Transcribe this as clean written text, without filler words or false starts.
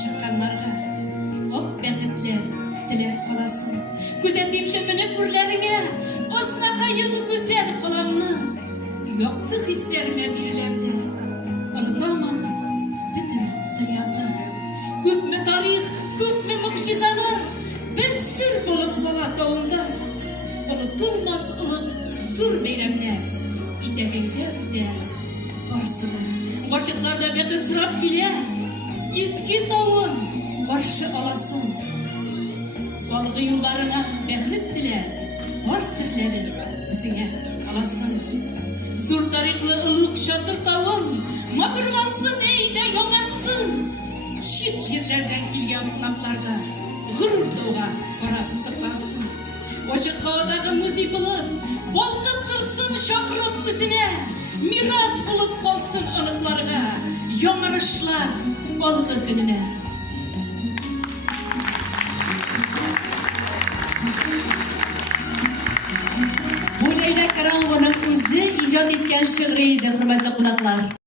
çıkanlarga ok bäxetler dilep kalasın. Güzetip şemini burlarına osna kayın güzel kolamını yoktu hislerime birlemde unutamam bütün dünyamı. Köpme tarih, köpme mucizalar bir sır bulup kalata onda unutulmaz ılık sur beylemler İteginde üde varsılar Başıklarda bekit sırap gile İzgi tavun karşı alasın Balgı yıllarına bekit dile var sirleri üzüne alasın Sur tarikli ılık şatır tavun Madırlansın eyde yomasın Şit yerlerden gilyan naklarda Gurur doğan para sıklansın Oçuk havadaki musibulun Bolkıp dursun şakırıp üzüne Miras bulup kalsın anıklarına Yomarışlar olgu gününe Bu Leyla Karango'nun o'zi ijod etgan shi'ri edi, hurmatli qonaqlar.